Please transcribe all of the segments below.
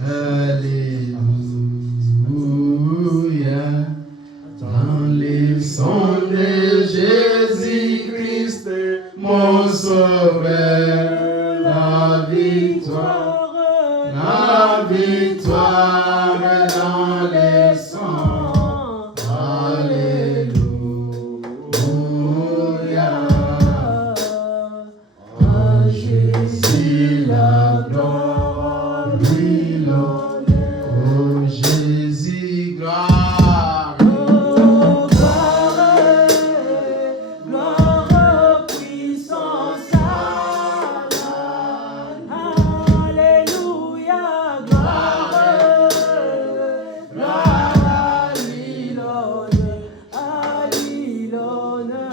Alléluia. Dans les sons de Jésus-Christ, mon sauveur, la victoire dans les sons. Alléluia. À Jésus la gloire, lui l'honneur. Oh Jésus, gloire. Gloire, puissance, alléluia, gloire à lui l'honneur,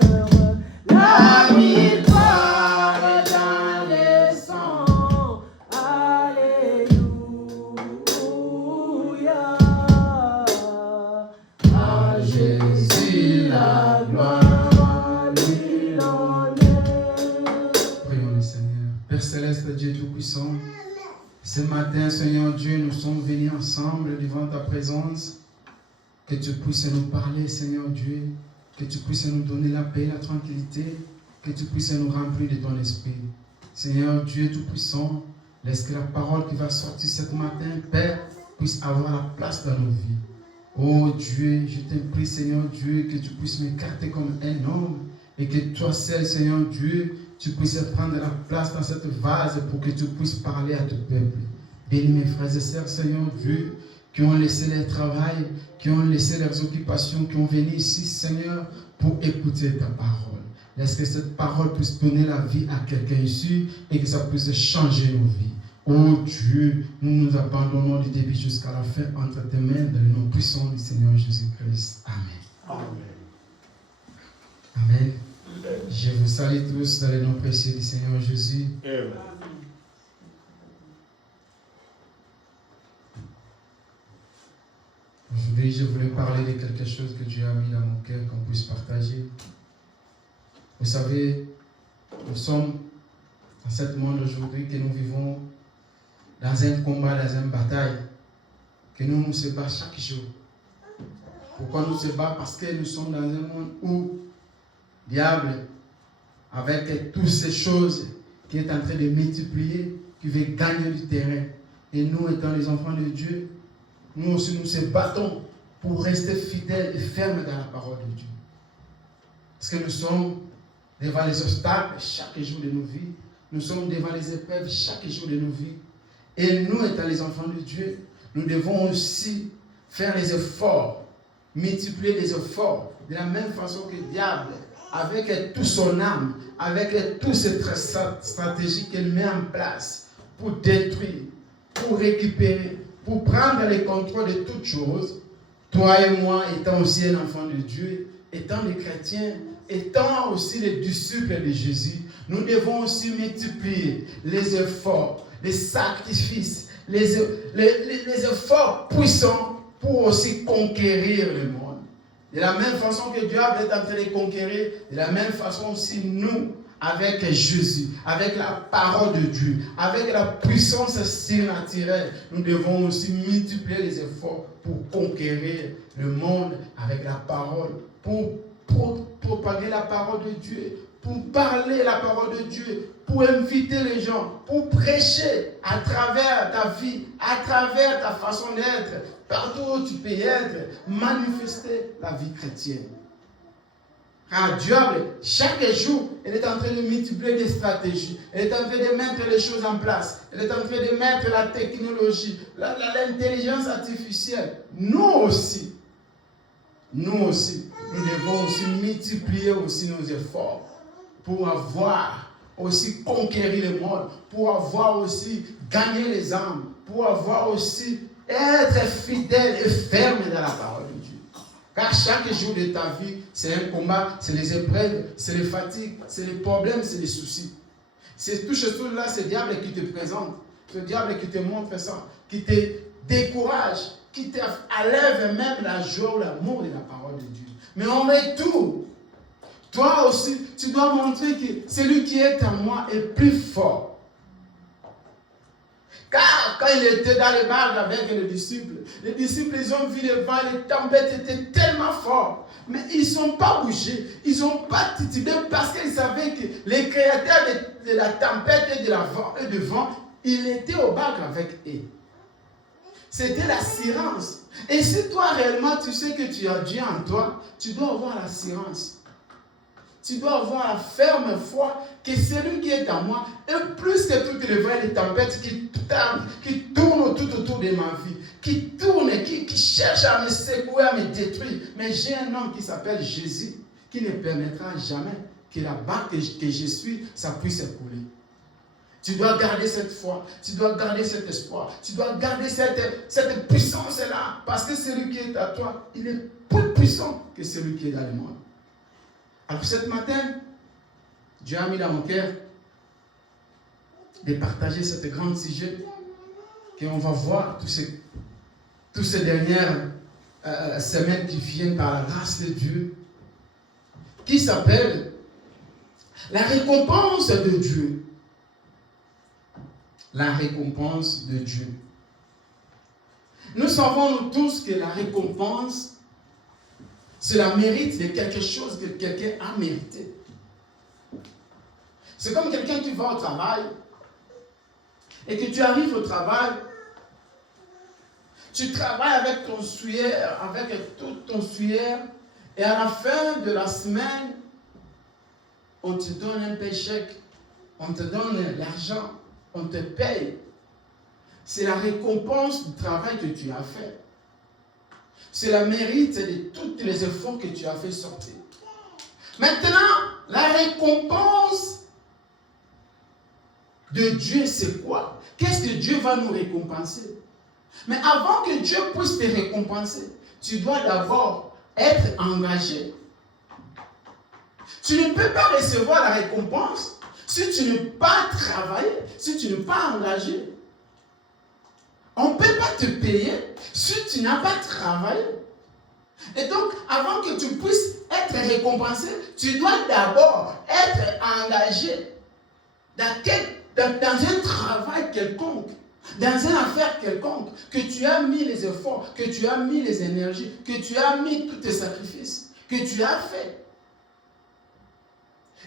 la victoire dans les sons, alléluia. À Jésus la gloire, lui l'honneur. Prions le Seigneur. Père Céleste, Dieu Tout-Puissant, ce matin, Seigneur Dieu, nous sommes venus ensemble devant ta présence. Que tu puisses nous parler, Seigneur Dieu. Que tu puisses nous donner la paix, la tranquillité. Que tu puisses nous remplir de ton esprit. Seigneur Dieu Tout-Puissant, laisse que la parole qui va sortir ce matin, Père, puisse avoir la place dans nos vies. Oh Dieu, je te prie, Seigneur Dieu, que tu puisses m'écarter comme un homme et que toi seul, Seigneur Dieu, tu puisses prendre la place dans cette vase pour que tu puisses parler à ton peuple. Bénis mes frères et sœurs, Seigneur Dieu, qui ont laissé leur travail, qui ont laissé leurs occupations, qui ont venu ici, Seigneur, pour écouter ta parole. Laisse que cette parole puisse donner la vie à quelqu'un ici et que ça puisse changer nos vies. Oh Dieu, nous nous abandonnons du début jusqu'à la fin entre tes mains dans le nom puissant du Seigneur Jésus-Christ. Amen. Amen. Je vous salue tous dans le nom précieux du Seigneur Jésus. Amen. Aujourd'hui, je voulais parler de quelque chose que Dieu a mis dans mon cœur, qu'on puisse partager. Vous savez, nous sommes dans ce monde aujourd'hui que nous vivons dans un combat, dans une bataille, que nous nous battons chaque jour. Pourquoi nous se battons? Parce que nous sommes dans un monde où le diable, avec toutes ces choses qui est en train de multiplier, qui veut gagner du terrain. Et nous, étant les enfants de Dieu, nous aussi nous se battons pour rester fidèles et fermes dans la parole de Dieu. Parce que nous sommes devant les obstacles chaque jour de nos vies. Nous sommes devant les épreuves chaque jour de nos vies. Et nous, étant les enfants de Dieu, nous devons aussi faire les efforts, multiplier les efforts, de la même façon que le diable, avec toute son âme, avec toutes ces stratégies qu'il met en place pour détruire, pour récupérer, pour prendre le contrôle de toutes choses. Toi et moi, étant aussi un enfant de Dieu, étant des chrétiens, étant aussi les disciples de Jésus, nous devons aussi multiplier les efforts, les sacrifices, les efforts puissants pour aussi conquérir le monde. De la même façon que Dieu est en train de conquérir, de la même façon aussi nous, avec Jésus, avec la parole de Dieu, avec la puissance surnaturelle, nous devons aussi multiplier les efforts pour conquérir le monde avec la parole, pour propager la parole de Dieu, pour parler la parole de Dieu, pour inviter les gens, pour prêcher à travers ta vie, à travers ta façon d'être, partout où tu peux être, manifester la vie chrétienne. Car diable, chaque jour, elle est en train de multiplier des stratégies. Elle est en train de mettre les choses en place. Elle est en train de mettre la technologie, l'intelligence artificielle. Nous aussi, nous devons aussi multiplier aussi nos efforts pour avoir aussi conquéri le monde, pour avoir aussi gagné les âmes, pour avoir aussi être fidèle et ferme dans la parole de Dieu. Car chaque jour de ta vie, c'est un combat, c'est les épreuves, c'est les fatigues, c'est les problèmes, c'est les soucis. C'est toutes ces choses-là, c'est le diable qui te présente, c'est le diable qui te montre ça, qui te décourage, qui t'enlève même la joie ou l'amour de la parole de Dieu. Mais en retour, toi aussi, tu dois montrer que celui qui est en moi est plus fort. Car quand il était dans les barques avec les disciples, ils ont vu le vent, les tempêtes étaient tellement fortes. Mais ils ne sont pas bougés, ils n'ont pas titubé parce qu'ils savaient que les créateurs de la tempête et du vent, il était au barque avec eux. C'était l'assurance. Et si toi réellement tu sais que tu as Dieu en toi, tu dois avoir l'assurance. Tu dois avoir la ferme foi que celui qui est en moi est plus que toutes les vents et les tempêtes qui tournent tout autour de ma vie, qui tournent, qui cherchent à me secouer, à me détruire. Mais j'ai un homme qui s'appelle Jésus, qui ne permettra jamais que la barque que je suis, ça puisse couler. Tu dois garder cette foi, tu dois garder cet espoir, tu dois garder cette puissance-là, parce que celui qui est à toi, il est plus puissant que celui qui est dans le monde. Alors, ce matin, Dieu a mis dans mon cœur de partager ce grand sujet qu'on va voir toutes ces dernières semaines qui viennent par la grâce de Dieu, qui s'appelle la récompense de Dieu. La récompense de Dieu. Nous savons nous tous que la récompense, c'est la mérite de quelque chose que quelqu'un a mérité. C'est comme quelqu'un qui va au travail et que tu arrives au travail, tu travailles avec ton suaire, avec tout ton suaire, et à la fin de la semaine, on te donne un paycheck, on te donne l'argent, on te paye. C'est la récompense du travail que tu as fait. C'est la mérite de tous les efforts que tu as fait sortir. Maintenant, la récompense de Dieu, c'est quoi? Qu'est-ce que Dieu va nous récompenser? Mais avant que Dieu puisse te récompenser, tu dois d'abord être engagé. Tu ne peux pas recevoir la récompense si tu n'es pas travaillé, si tu n'es pas engagé. On ne peut pas te payer si tu n'as pas travaillé. Et donc, avant que tu puisses être récompensé, tu dois d'abord être engagé dans un travail quelconque, dans une affaire quelconque, que tu as mis les efforts, que tu as mis les énergies, que tu as mis tous tes sacrifices, que tu as fait.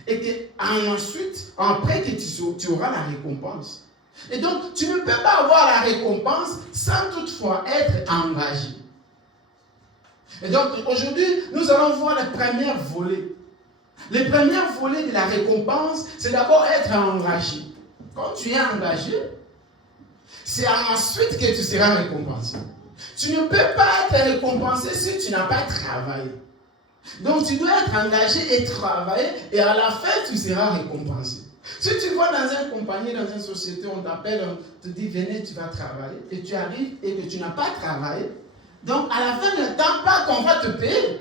Et que ensuite, après que tu auras la récompense. Et donc, tu ne peux pas avoir la récompense sans toutefois être engagé. Et donc, aujourd'hui, nous allons voir les premiers volets. Les premiers volets de la récompense, c'est d'abord être engagé. Quand tu es engagé, c'est ensuite que tu seras récompensé. Tu ne peux pas être récompensé si tu n'as pas travaillé. Donc, tu dois être engagé et travailler, et à la fin, tu seras récompensé. Si tu vas dans une compagnie, dans une société, on t'appelle, on te dit, venez, tu vas travailler, et tu arrives et que tu n'as pas travaillé, donc à la fin, ne t'attends pas qu'on va te payer.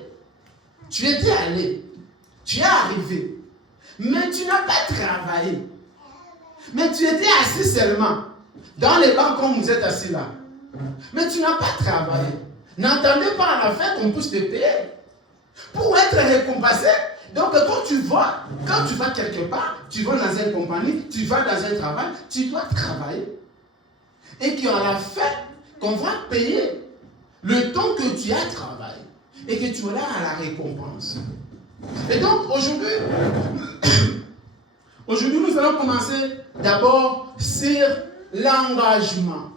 Tu étais allé, tu es arrivé, mais tu n'as pas travaillé. Mais tu étais assis seulement, dans les bancs comme vous êtes assis là. Mais tu n'as pas travaillé. N'attendez pas à la fin qu'on puisse te payer. Pour être récompensé, donc quand tu vas quelque part, tu vas dans une compagnie, tu vas dans un travail, tu dois travailler. Et qu'à la fin, qu'on va payer le temps que tu as travaillé. Et que tu auras à la récompense. Et donc aujourd'hui, nous allons commencer d'abord sur l'engagement.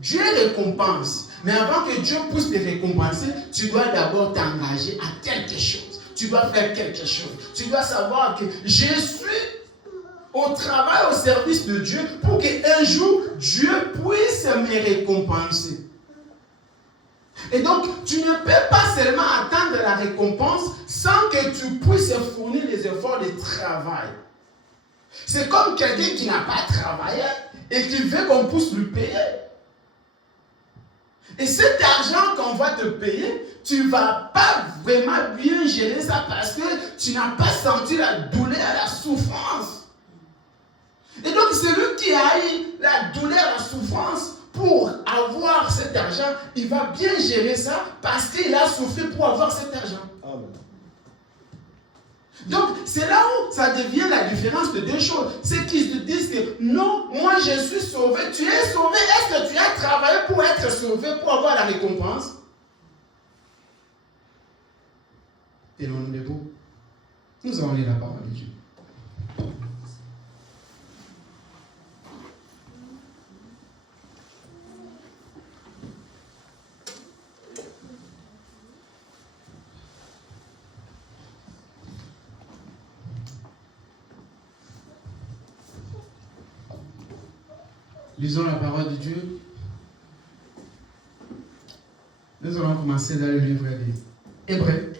Dieu récompense. Mais avant que Dieu puisse te récompenser, tu dois d'abord t'engager à quelque chose. Tu dois faire quelque chose. Tu dois savoir que je suis au travail, au service de Dieu, pour qu'un jour, Dieu puisse me récompenser. Et donc, tu ne peux pas seulement attendre la récompense sans que tu puisses fournir les efforts de travail. C'est comme quelqu'un qui n'a pas travaillé et qui veut qu'on puisse lui payer. Et cet argent qu'on va te payer, tu ne vas pas vraiment bien gérer ça parce que tu n'as pas senti la douleur, la souffrance. Et donc, celui qui a eu la douleur, la souffrance pour avoir cet argent, il va bien gérer ça parce qu'il a souffert pour avoir cet argent. Amen. Donc, c'est là où ça devient la différence de deux choses. C'est qu'ils te disent que non, moi je suis sauvé. Tu es sauvé. Est-ce que tu as travaillé pour être sauvé, pour avoir la récompense? Et l'on est debout. Nous allons lire la parole de Dieu. Lisons la parole de Dieu. Nous allons commencer dans le livre des Hébreux.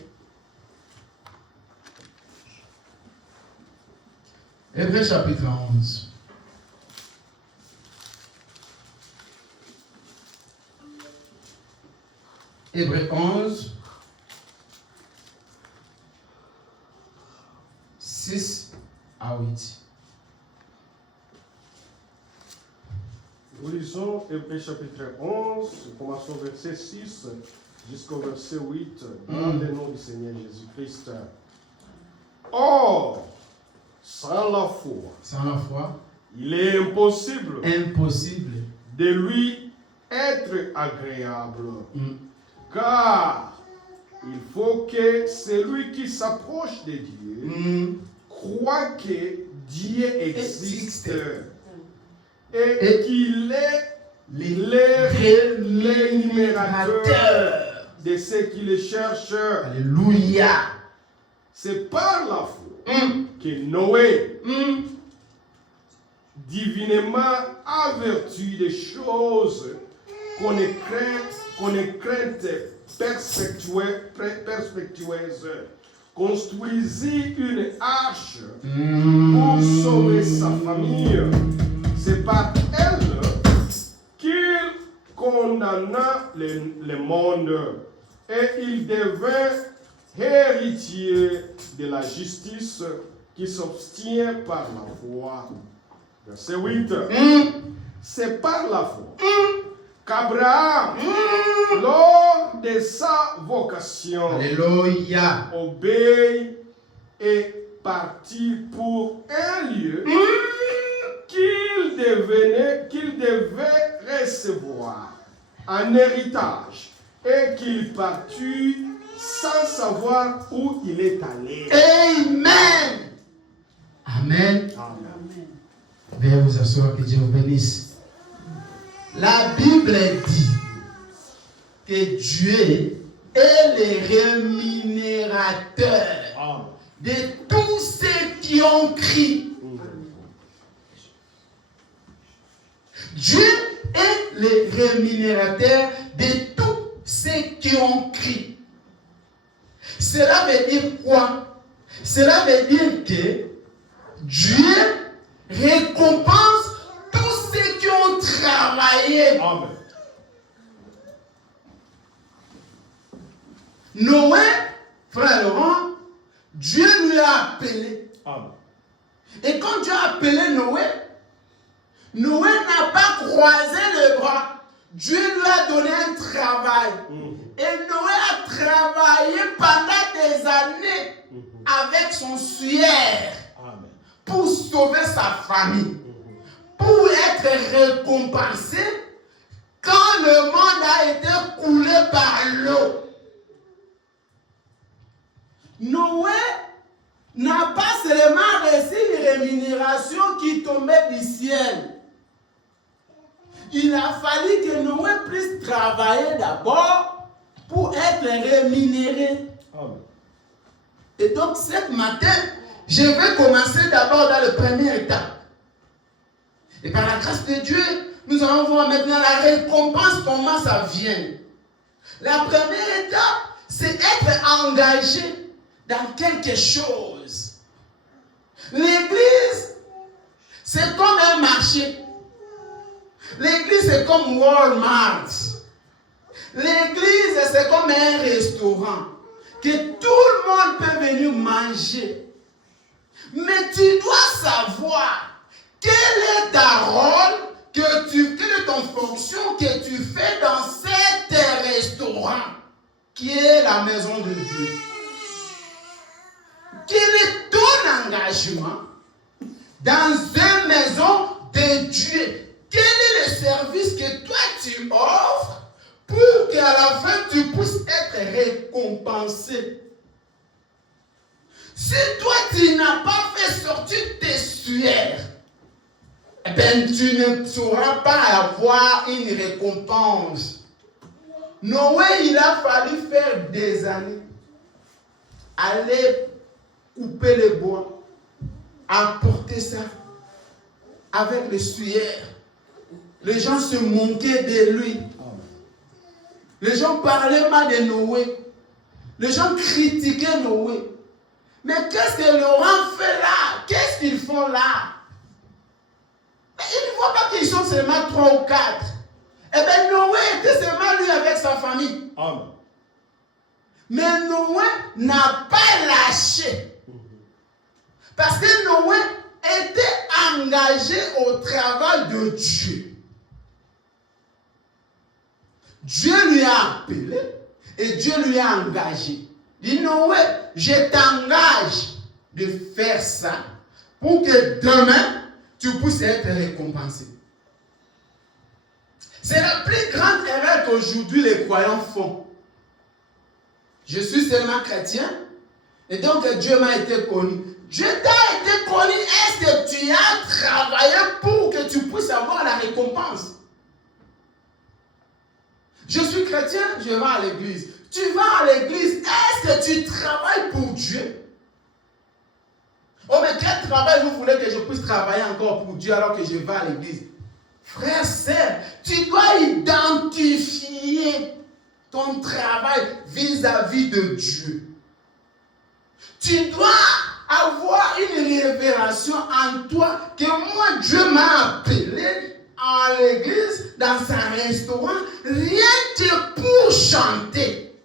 Hébreux chapitre 11. Hébreux 11, 6 à 8. Nous lisons Hébreux chapitre 11, commençons au verset 6 jusqu'au verset 8, dans le nom du Seigneur Jésus-Christ. Or, sans la foi, il est impossible de lui être agréable. Car il faut que celui qui s'approche de Dieu croit que Dieu existe et qu'il est l'énumérateur de ceux qui le cherchent. Alléluia. C'est par la foi que Noé, divinement averti des choses qu'on est crainte perspectueuse, construisit une arche pour sauver sa famille. C'est par elle qu'il condamna le monde et il devint héritier de la justice qui s'obtient par la foi. Verset 8. C'est par la foi qu'Abraham, lors de sa vocation, Alléluia, obéit et partit pour un lieu qu'il devait recevoir en héritage et qu'il partit sans savoir où il est allé. Amen. Amen. Amen. Veuillez vous asseoir, que Dieu vous bénisse. La Bible dit que Dieu est le rémunérateur de tous ceux qui ont crié. Dieu est le rémunérateur de tous ceux qui ont crié. Cela veut dire quoi? Cela veut dire que Dieu récompense tous ceux qui ont travaillé. Amen. Noé, frère Laurent, Dieu lui a appelé. Amen. Et quand Dieu a appelé Noé, Noé n'a pas croisé les bras. Dieu lui a donné un travail. Et Noé a travaillé pendant des années avec son suaire pour sauver sa famille, pour être récompensé quand le monde a été coulé par l'eau. Noé n'a pas seulement reçu une rémunération qui tombait du ciel. Il a fallu que Noé puisse travailler d'abord pour être rémunéré. Amen. Et donc, ce matin, je vais commencer d'abord dans le premier étape. Et par la grâce de Dieu, nous allons voir maintenant la récompense, comment ça vient. La première étape, c'est être engagé dans quelque chose. L'église, c'est comme un marché. L'église, c'est comme Walmart. L'église, c'est comme un restaurant que tout le monde peut venir manger. Mais tu dois savoir quel est ta rôle, quelle est ton fonction que tu fais dans cet restaurant qui est la maison de Dieu. Quelle est engagement dans une maison de Dieu. Quel est le service que toi tu offres pour qu'à la fin tu puisses être récompensé? Si toi tu n'as pas fait sortir tes suaires, eh bien, tu ne sauras pas avoir une récompense. Noé, il a fallu faire des années. Aller couper le bois, apporter ça avec les suaires. Les gens se moquaient de lui. Les gens parlaient mal de Noé. Les gens critiquaient Noé. Mais qu'est-ce que Laurent fait là? Qu'est-ce qu'ils font là? Mais ils ne voient pas qu'ils sont seulement 3 ou 4. Eh bien, Noé était seulement lui avec sa famille. Amen. Mais Noé n'a pas lâché. Parce que Noé était engagé au travail de Dieu. Dieu lui a appelé et Dieu lui a engagé. Il dit, Noé, je t'engage de faire ça pour que demain, tu puisses être récompensé. C'est la plus grande erreur qu'aujourd'hui les croyants font. Je suis seulement chrétien et donc Dieu m'a été connu. Dieu t'a été connu, est-ce que tu as travaillé pour que tu puisses avoir la récompense? Je suis chrétien, je vais à l'église. Tu vas à l'église, est-ce que tu travailles pour Dieu? Oh, mais quel travail vous voulez que je puisse travailler encore pour Dieu alors que je vais à l'église? Frère, sœur, tu dois identifier ton travail vis-à-vis de Dieu. Tu dois avoir une révélation en toi que moi, Dieu m'a appelé à l'église, dans un restaurant, rien que pour chanter.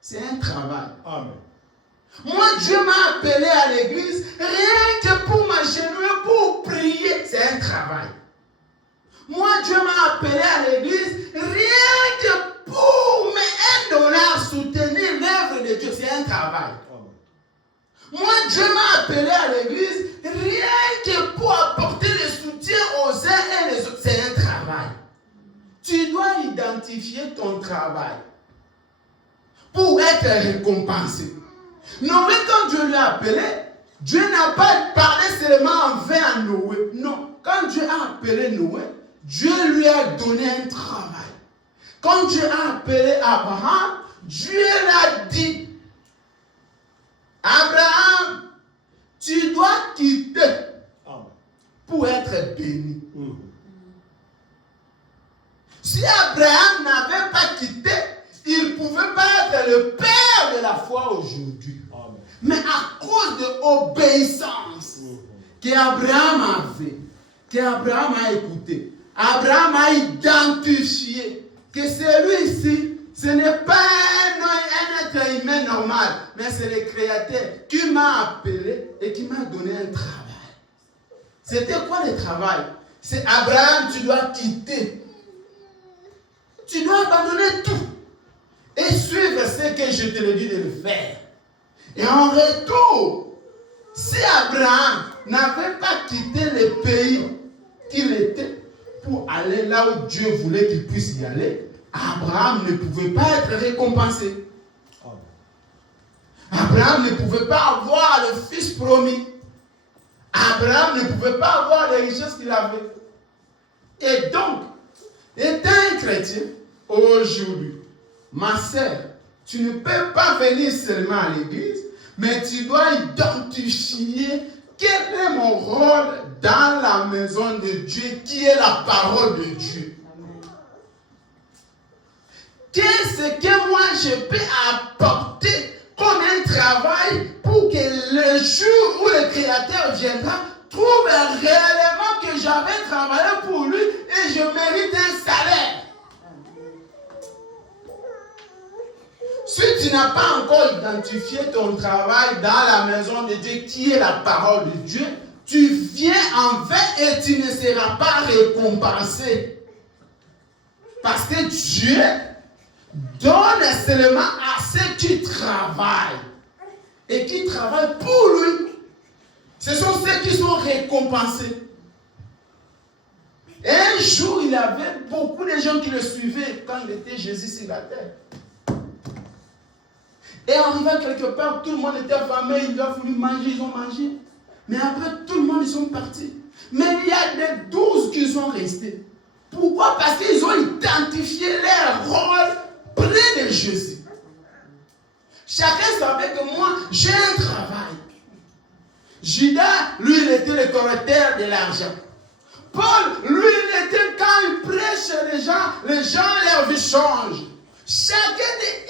C'est un travail. Amen. Moi, Dieu m'a appelé à l'église, rien que pour m'agenouiller, pour prier, c'est un travail. Moi, Dieu m'a appelé à l'église, rien que pour mettre $1 soutenir l'œuvre de Dieu, c'est un travail. Moi, Dieu m'a appelé à l'église, rien que pour apporter le soutien aux uns et les autres, c'est un travail. Tu dois identifier ton travail pour être récompensé. Non, mais quand Dieu l'a appelé, Dieu n'a pas parlé seulement envers Noé. Non, quand Dieu a appelé Noé, Dieu lui a donné un travail. Quand Dieu a appelé Abraham, Dieu l'a dit, Abraham, tu dois quitter pour être béni. Si Abraham n'avait pas quitté, il ne pouvait pas être le père de la foi aujourd'hui. Mais à cause de l'obéissance qu'Abraham avait, qu'Abraham a écouté, Abraham a identifié que celui-ci, ce n'est pas un être humain normal, mais c'est le Créateur qui m'a appelé et qui m'a donné un travail. C'était quoi le travail? C'est Abraham, tu dois quitter. Tu dois abandonner tout et suivre ce que je te le dis de le faire. Et en retour, si Abraham n'avait pas quitté le pays qu'il était pour aller là où Dieu voulait qu'il puisse y aller, Abraham ne pouvait pas être récompensé. Abraham ne pouvait pas avoir le fils promis. Abraham ne pouvait pas avoir les richesses qu'il avait. Et donc, étant un chrétien, aujourd'hui, ma sœur, tu ne peux pas venir seulement à l'église, mais tu dois identifier quel est mon rôle dans la maison de Dieu, qui est la parole de Dieu. Qu'est-ce que moi je peux apporter comme un travail pour que le jour où le Créateur viendra, trouve réellement que j'avais travaillé pour lui et je mérite un salaire. Si tu n'as pas encore identifié ton travail dans la maison de Dieu, qui est la parole de Dieu, tu viens en vain et tu ne seras pas récompensé. Parce que Dieu donne seulement à ceux qui travaillent et qui travaillent pour lui. Ce sont ceux qui sont récompensés. Et un jour, il y avait beaucoup de gens qui le suivaient quand il était Jésus sur la terre. Et arrivé quelque part, tout le monde était affamé, ils ont voulu manger, ils ont mangé. Mais après, tout le monde, ils sont partis. Mais il y a des 12 qui sont restés. Pourquoi? Parce qu'ils ont identifié leur rôle près de Jésus. Chacun savait que moi, j'ai un travail. Judas, lui, il était le correcteur de l'argent. Paul, lui, il était quand il prêche les gens, leur vie change. Chacun d'eux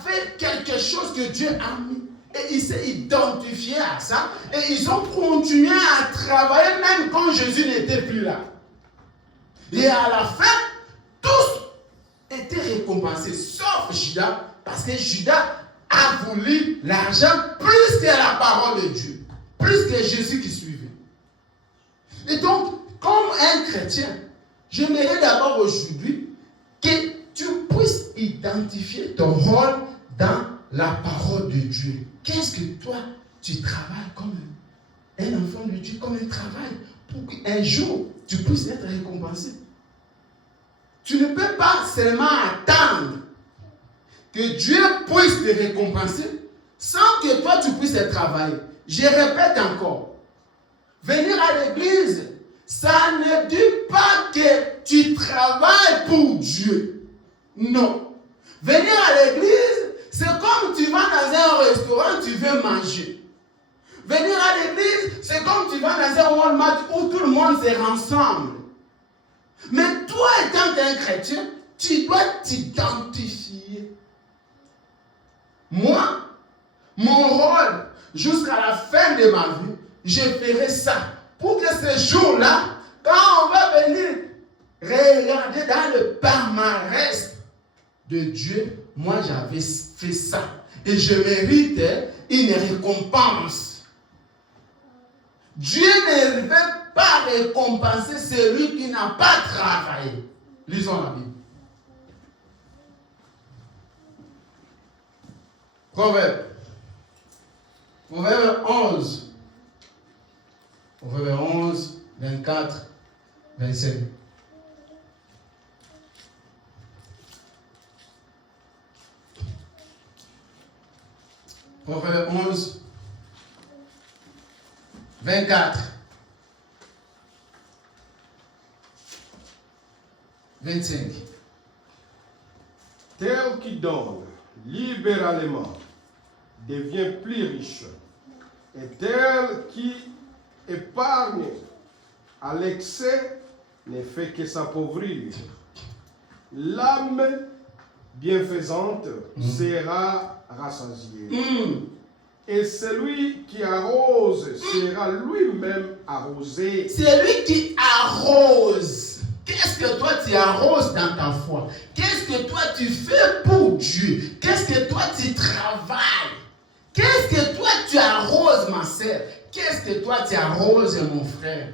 avait quelque chose que Dieu a mis. Et il s'est identifié à ça. Et ils ont continué à travailler même quand Jésus n'était plus là. Et à la fin, tous étaient récompensés, sauf Judas, parce que Judas a voulu l'argent plus que la parole de Dieu, plus que Jésus qui suivait. Et donc, comme un chrétien, j'aimerais d'abord aujourd'hui que tu puisses identifier ton rôle dans la parole de Dieu. Qu'est-ce que toi, tu travailles comme un enfant de Dieu, comme un travail, pour qu'un jour, tu puisses être récompensé. Tu ne peux pas seulement attendre que Dieu puisse te récompenser sans que toi, tu puisses travailler. Je répète encore, venir à l'église, ça ne dit pas que tu travailles pour Dieu. Non. Venir à l'église, c'est comme tu vas dans un restaurant, tu veux manger. Venir à l'église, c'est comme tu vas dans un Walmart où tout le monde se rassemble. Mais toi, étant un chrétien, tu dois t'identifier. Moi, mon rôle, jusqu'à la fin de ma vie, je ferai ça. Pour que ce jour-là, quand on va venir regarder dans le palmarès de Dieu, moi j'avais fait ça. Et je mérite une récompense. Dieu ne veut pas récompenser celui qui n'a pas travaillé. Lisons la Bible. Proverbe 11. Proverbe 11, 24, 25. Proverbe 11, 24, 25. Tel qui donne libéralement devient plus riche, et tel qui épargne à l'excès ne fait que s'appauvrir. L'âme bienfaisante sera rassasiée. Et celui qui arrose sera lui-même arrosé. Celui qui arrose. Qu'est-ce que toi tu arroses dans ta foi? Qu'est-ce que toi tu fais pour Dieu? Qu'est-ce que toi tu travailles? Qu'est-ce que toi tu arroses, ma sœur? Qu'est-ce que toi tu arroses, mon frère?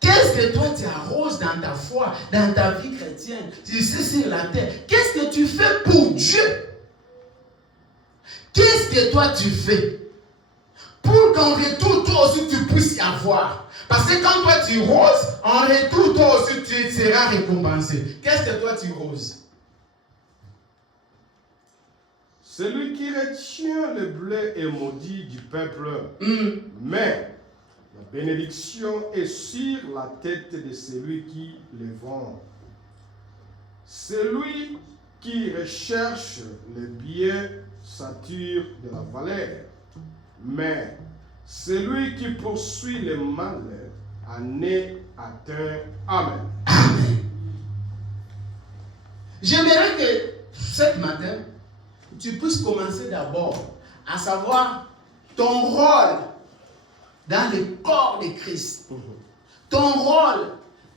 Qu'est-ce que toi tu arroses dans ta foi, dans ta vie chrétienne, ici sur la terre? Qu'est-ce que tu fais pour Dieu? Qu'est-ce que toi tu fais pour qu'en retour, toi aussi tu puisses y avoir? Parce que quand toi tu roses, en retour, toi aussi tu seras récompensé. Qu'est-ce que toi tu roses? Celui qui retient le blé est maudit du peuple, mais la bénédiction est sur la tête de celui qui le vend. Celui qui recherche le bien sature de la valeur, mais celui qui poursuit le mal en est atteint. Amen. Amen. J'aimerais que ce matin, tu puisses commencer d'abord à savoir ton rôle dans le corps de Christ. Ton rôle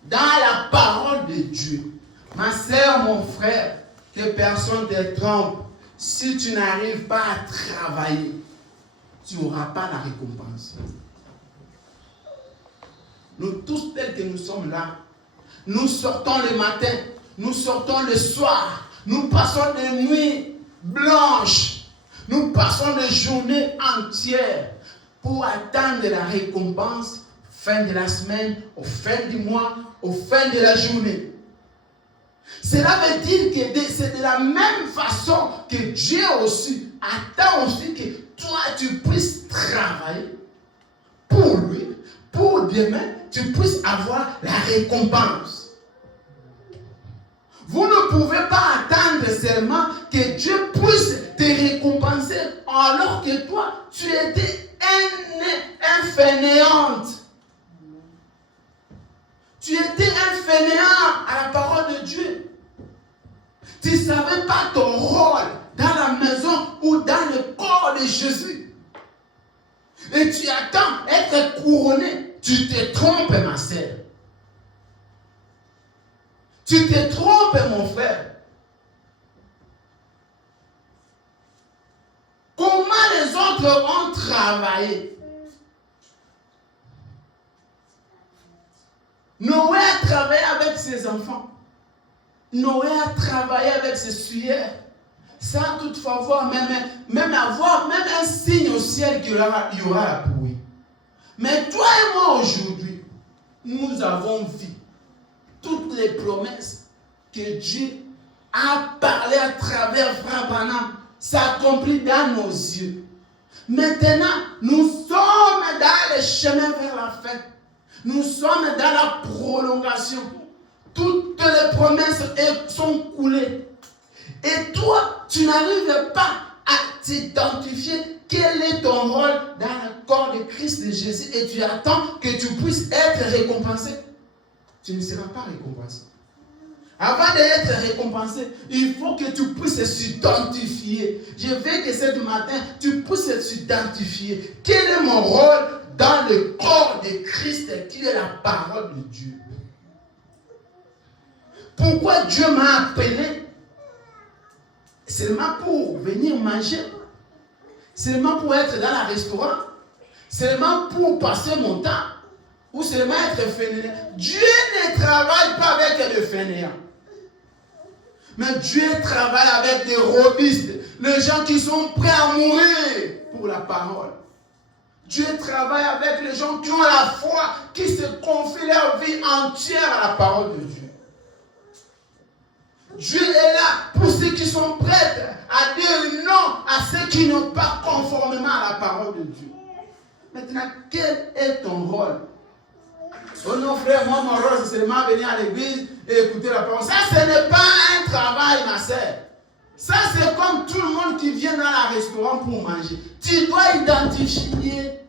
dans la parole de Dieu. Ma sœur, mon frère, que personne ne te trompe. Si tu n'arrives pas à travailler, tu n'auras pas la récompense. Nous tous tels que nous sommes là, nous sortons le matin, nous sortons le soir, nous passons des nuits blanches, nous passons des journées entières. pour attendre la récompense fin de la semaine, au fin du mois, au fin de la journée. Cela veut dire que c'est de la même façon que Dieu aussi attend aussi que toi tu puisses travailler pour lui, pour demain tu puisses avoir la récompense. Vous ne pouvez pas attendre seulement que Dieu puisse te récompenser alors que toi tu étais un fainéante. Tu étais un fainéant à la parole de Dieu. Tu ne savais pas ton rôle dans la maison ou dans le corps de Jésus. Et tu attends être couronné. Tu te trompes, ma sœur. Tu te trompes, mon frère. Comment les autres ont travaillé? Noé a travaillé avec ses enfants. Noé a travaillé avec ses suyères. Sans toutefois avoir même un signe au ciel qu'il y aura la pluie. Mais toi et moi aujourd'hui, nous avons vu toutes les promesses que Dieu a parlé à travers Frère Branham s'accomplit dans nos yeux. Maintenant, nous sommes dans le chemin vers la fin. Nous sommes dans la prolongation. Toutes les promesses sont coulées. Et toi, tu n'arrives pas à t'identifier quel est ton rôle dans le corps de Christ de Jésus et tu attends que tu puisses être récompensé. Tu ne seras pas récompensé. Avant d'être récompensé, il faut que tu puisses s'identifier. Je veux que ce matin, tu puisses s'identifier. Quel est mon rôle dans le corps de Christ qui est la parole de Dieu? Pourquoi Dieu m'a appelé? Seulement pour venir manger? Seulement pour être dans le restaurant? Seulement pour passer mon temps? Ou seulement être fainéant? Dieu ne travaille pas avec les fainéants. Mais Dieu travaille avec des robustes, les gens qui sont prêts à mourir pour la parole. Dieu travaille avec les gens qui ont la foi, qui se confient leur vie entière à la parole de Dieu. Dieu est là pour ceux qui sont prêts à dire non à ceux qui n'ont pas conformément à la parole de Dieu. Maintenant, quel est ton rôle? Oh non, frère, moi, mon rôle, c'est seulement venir à l'église et écouter la parole. Ça, ce n'est pas un travail, ma sœur. Ça, c'est comme tout le monde qui vient dans un restaurant pour manger. Tu dois identifier.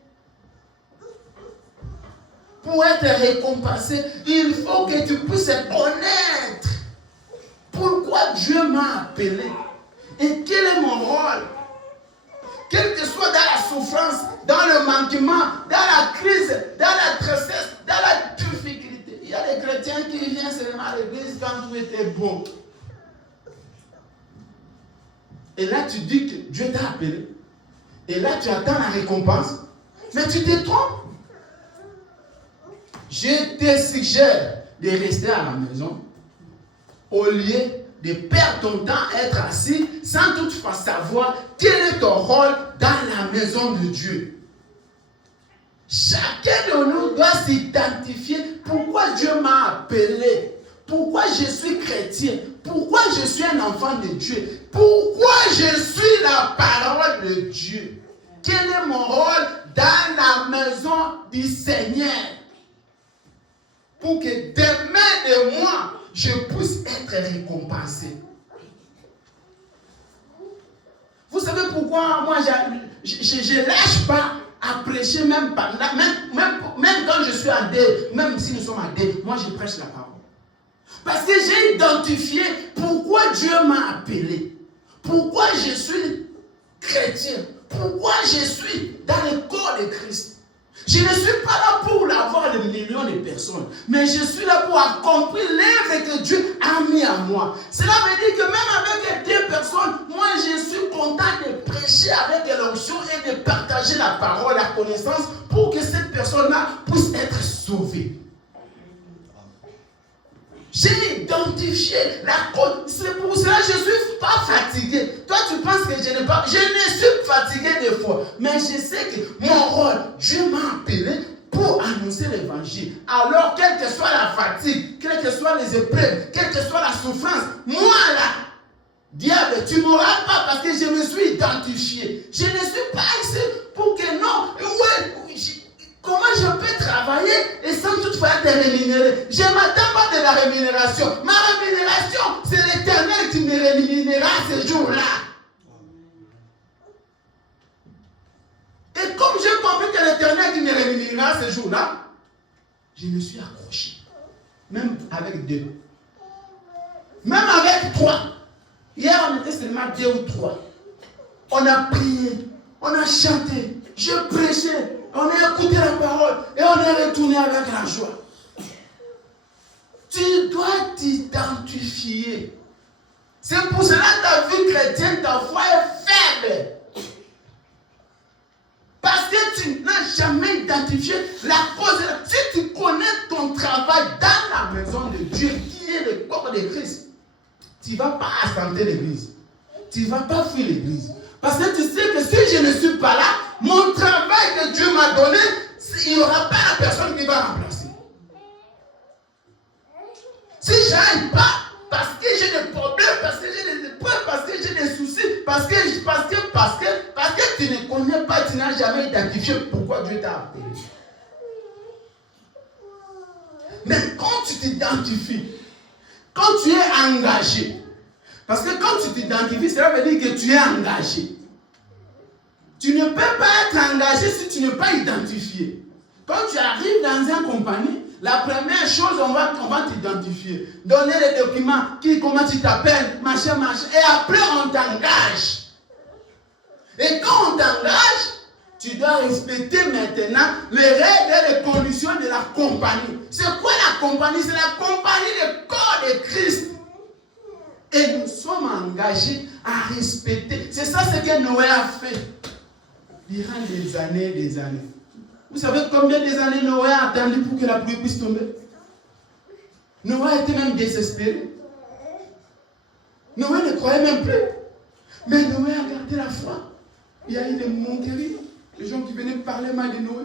Pour être récompensé, il faut que tu puisses connaître pourquoi Dieu m'a appelé et quel est mon rôle. Quel que soit dans la souffrance, dans le manquement, dans la crise, dans la tristesse, dans la difficulté. Il y a des chrétiens qui viennent seulement à l'église quand tout était bon. Et là, tu dis que Dieu t'a appelé. Et là, tu attends la récompense. Mais tu te trompes. Je te suggère de rester à la maison au lieu de perdre ton temps à être assis sans toutefois savoir quel est ton rôle dans la maison de Dieu. Chacun de nous doit s'identifier pourquoi Dieu m'a appelé, pourquoi je suis chrétien, pourquoi je suis un enfant de Dieu, pourquoi je suis la parole de Dieu. Quel est mon rôle dans la maison du Seigneur pour que demain de moi, je puisse être récompensé. Vous savez pourquoi moi je ne lâche pas à prêcher même quand je suis en deuil, même si nous sommes en deuil, moi je prêche la parole. Parce que j'ai identifié pourquoi Dieu m'a appelé, pourquoi je suis chrétien, pourquoi je suis dans le corps de Christ. Je ne suis pas là pour avoir des millions de personnes, mais je suis là pour accomplir l'œuvre que Dieu a mis en moi. Cela veut dire que même avec 2 personnes, moi je suis content de prêcher avec l'onction et de partager la parole, la connaissance, pour que cette personne-là puisse être sauvée. J'ai identifié la cause. C'est pour cela que je ne suis pas fatigué. Toi, tu penses que je n'ai pas. Je ne suis fatigué des fois. Mais je sais que mon rôle, Dieu m'a appelé pour annoncer l'évangile. Alors, quelle que soit la fatigue, quelles que soient les épreuves, quelle que soit la souffrance, moi là, diable, tu ne m'auras pas parce que je me suis identifié. Je ne suis pas ici pour que non. Comment je peux travailler et sans toutefois être rémunéré? Je ne m'attends pas de la rémunération. Ma rémunération, c'est l'Éternel qui me rémunérera ce jour-là. Et comme j'ai compris que l'Éternel qui me rémunérera ce jour-là, je me suis accroché. Même avec 2. Même avec 3. Hier, on était seulement 2 ou 3. On a prié, on a chanté, je prêchais, on a écouté la parole et on est retourné avec la joie. Tu dois t'identifier. C'est pour cela que ta vie chrétienne, ta foi est faible. Parce que tu n'as jamais identifié la cause. Si tu connais ton travail dans la maison de Dieu, qui est le corps de Christ, tu ne vas pas assenter l'église. Tu ne vas pas fuir l'église. Parce que tu sais que si je ne suis pas là, mon travail que Dieu m'a donné, il n'y aura pas la personne qui va remplacer. Si je n'aille pas, parce que j'ai des problèmes, parce que j'ai des épreuves, parce que j'ai des soucis, parce que tu ne connais pas, tu n'as jamais identifié pourquoi Dieu t'a appelé. Mais quand tu t'identifies, quand tu es engagé, parce que quand tu t'identifies, cela veut dire que tu es engagé. Tu ne peux pas être engagé si tu n'es pas identifié. Quand tu arrives dans une compagnie, la première chose, on va t'identifier. Donner les documents, comment tu t'appelles, machin. Et après, on t'engage. Et quand on t'engage, tu dois respecter maintenant les règles et les conditions de la compagnie. C'est quoi la compagnie? C'est la compagnie du corps de Christ. Et nous sommes engagés à respecter. C'est ça ce que Noé a fait durant des années et des années. Vous savez combien des années Noé a attendu pour que la pluie puisse tomber? Noé était même désespéré. Noé ne croyait même plus. Mais Noé a gardé la foi. Il y a eu des moments terribles. Les gens qui venaient parler mal de Noé.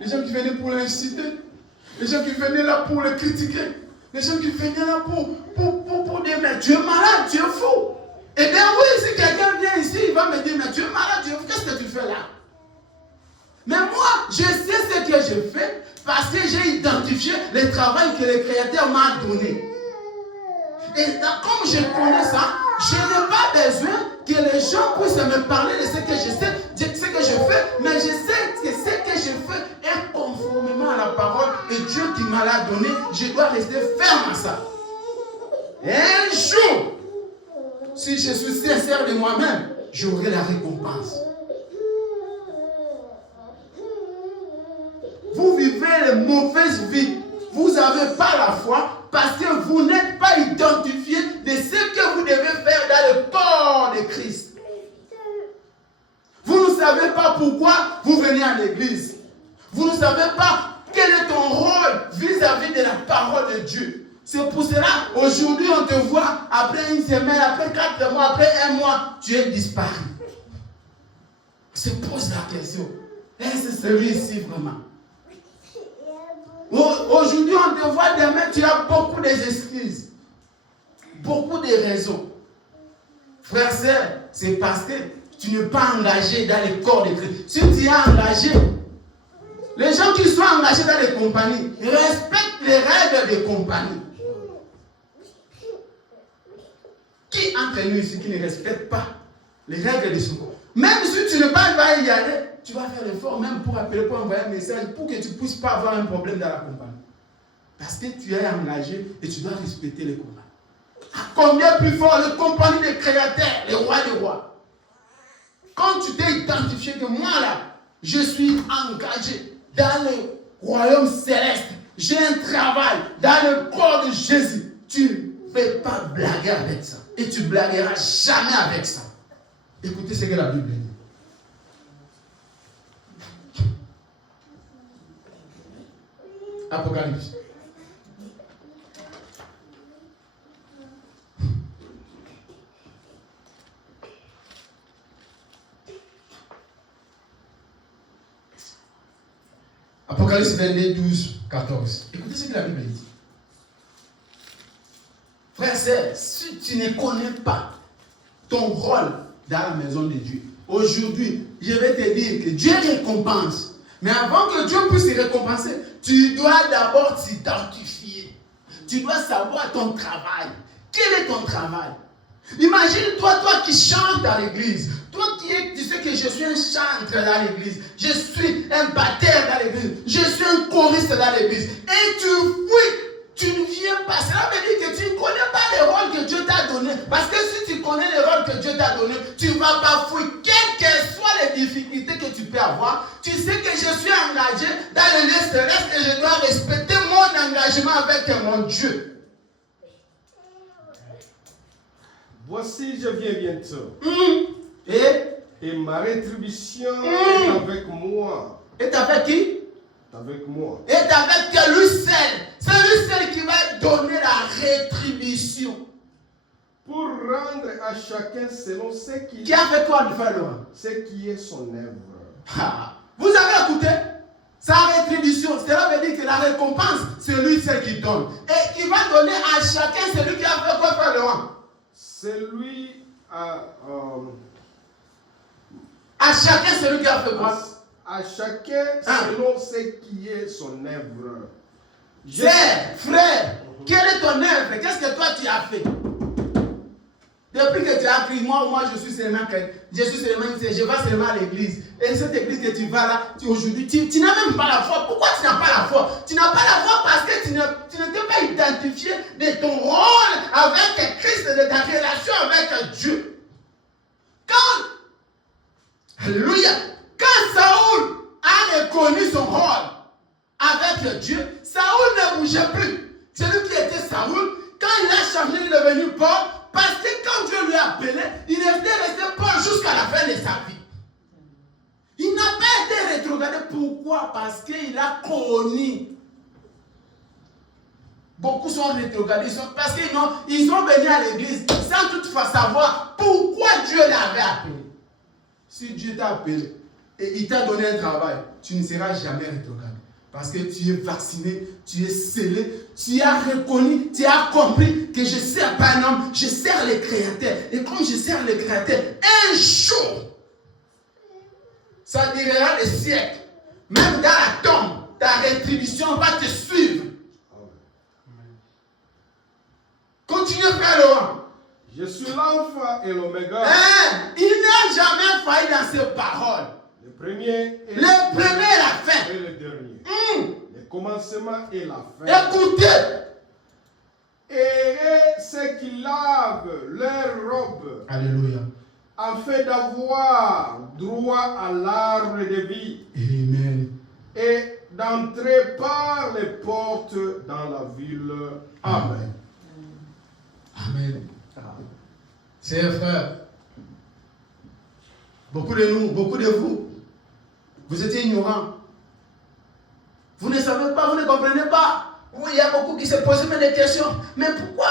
Les gens qui venaient pour l'inciter. Les gens qui venaient là pour le critiquer. Les gens qui venaient là pour dire, mais tu es malade, tu es fou. Eh bien oui, si quelqu'un vient ici, il va me dire, mais tu es malade, tu es fou, qu'est-ce que tu fais là? Mais moi, je sais ce que je fais parce que j'ai identifié le travail que le Créateur m'a donné. Et comme je connais ça, je n'ai pas besoin que les gens puissent me parler de ce que je sais, de ce que je fais, mais je sais que ce que je fais est conformément à la parole et Dieu qui m'a l'a donné, je dois rester ferme à ça. Et un jour, si je suis sincère de moi-même, j'aurai la récompense. Vous vivez les mauvaises vies. Vous n'avez pas la foi parce que vous n'êtes pas identifié de ce que vous devez faire dans le corps de Christ. Vous ne savez pas pourquoi vous venez à l'église. Vous ne savez pas quel est ton rôle vis-à-vis de la parole de Dieu. C'est pour cela, aujourd'hui, on te voit après une semaine, après 4 mois, après 1 mois, tu es disparu. On se pose la question. Est-ce celui-ci vraiment? Aujourd'hui, on te voit demain, tu as beaucoup d'excuses. Beaucoup de raisons. Frère, sœur, c'est parce que tu n'es pas engagé dans le corps de Christ. Si tu es engagé, les gens qui sont engagés dans les compagnies respectent les règles des compagnies. Qui entre nous ici qui ne respecte pas les règles de son corps? Même si tu ne peux pas y aller, tu vas faire l'effort même pour appeler, pour envoyer un message, pour que tu ne puisses pas avoir un problème dans la compagnie. Parce que tu es engagé et tu dois respecter les compagnies. À combien plus fort les compagnies des créateurs, les rois des rois. Quand tu t'es identifié que moi là, je suis engagé dans le royaume céleste, j'ai un travail dans le corps de Jésus, tu ne fais pas blaguer avec ça. Et tu ne blagueras jamais avec ça. Écoutez ce que la Bible dit. Apocalypse. Apocalypse 22, 12, 14. Écoutez ce que la Bible dit. Frère, si tu ne connais pas ton rôle dans la maison de Dieu, aujourd'hui, je vais te dire que Dieu récompense. Mais avant que Dieu puisse te récompenser, tu dois d'abord t'identifier. Tu dois savoir ton travail. Quel est ton travail? Imagine-toi, toi qui chantes dans l'église. Toi tu sais que je suis un chanteur dans l'église. Je suis un batteur dans l'église. Je suis un choriste dans l'église. Et tu fouilles. Tu ne viens pas. Cela veut dire que tu ne connais pas les rôles que Dieu t'a donnés. Parce que si tu connais les rôles que Dieu t'a donnés, tu ne vas pas fouiller. Quelles que soient les difficultés que tu peux avoir, tu sais que je suis engagé dans le lieu terrestre et je dois respecter mon engagement avec mon Dieu. Voici, je viens bientôt. Et ma rétribution est avec moi. Et avec qui? Avec moi. Et avec lui seul. C'est lui seul qui va donner la rétribution. Pour rendre à chacun selon ce qui a fait quoi de faire le roi? Ce qui est son œuvre. Vous avez écouté? Sa rétribution, cela veut dire que la récompense, c'est lui seul qui donne. Et il va donner à chacun celui qui a fait quoi faire le roi. Celui à chacun celui qui a fait quoi? À chacun selon ce qui est son œuvre. Frère, quelle est ton œuvre? Qu'est-ce que toi tu as fait? Depuis que tu as appris, moi je suis seulement, je vais seulement à l'église. Et cette église que tu vas là, aujourd'hui, tu n'as même pas la foi. Pourquoi tu n'as pas la foi? Tu n'as pas la foi parce que tu ne t'es pas identifié de ton rôle avec Christ, de ta relation avec Dieu. Alléluia, quand Saoul a reconnu son rôle avec Dieu, Saoul ne bougeait plus. Celui qui était Saoul, quand il a changé, il est devenu Paul. Parce que quand Dieu lui a appelé, il était resté Paul jusqu'à la fin de sa vie. Il n'a pas été rétrogradé. Pourquoi? Parce qu'il a connu. Beaucoup sont rétrogradés parce qu'ils sont venus à l'église sans toutefois savoir pourquoi Dieu l'avait appelé. Si Dieu t'a appelé et il t'a donné un travail, tu ne seras jamais rétrogradé. Parce que tu es vacciné, tu es scellé, tu as reconnu, tu as compris que je ne sers pas un homme, je sers le Créateur. Et comme je sers le Créateur, un jour, ça durera des siècles. Même dans la tombe, ta rétribution va te suivre. Continue, frère Laurent. Je suis l'alpha et l'oméga. Il n'a jamais failli dans ses paroles. Le premier et la fin. Et le dernier. Le commencement et la fin. Écoutez. Et ceux qui lavent leurs robes. Alléluia. Afin d'avoir droit à l'arbre de vie. Amen. Et d'entrer par les portes dans la ville. Amen. Amen. Chers frères, beaucoup de nous, beaucoup de vous, vous étiez ignorants. Vous ne savez pas, vous ne comprenez pas. Oui, il y a beaucoup qui se posent des questions. Mais pourquoi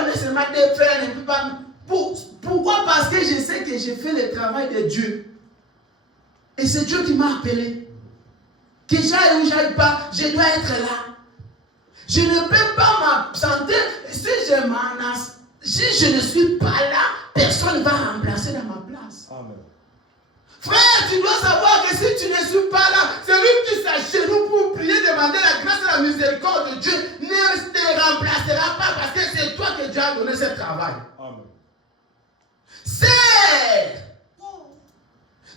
on est seulement des frères ne peut pas. Pourquoi? Parce que je sais que j'ai fait le travail de Dieu. Et c'est Dieu qui m'a appelé. Que j'aille ou j'aille pas, je dois être là. Je ne peux pas m'absenter si je ne suis pas là, personne ne va remplacer dans ma place. Amen. Frère, tu dois savoir que si tu ne suis pas là, celui qui s'agenouille pour prier, demander la grâce et la miséricorde de Dieu ne te remplacera pas parce que c'est toi que Dieu a donné ce travail. Amen. C'est.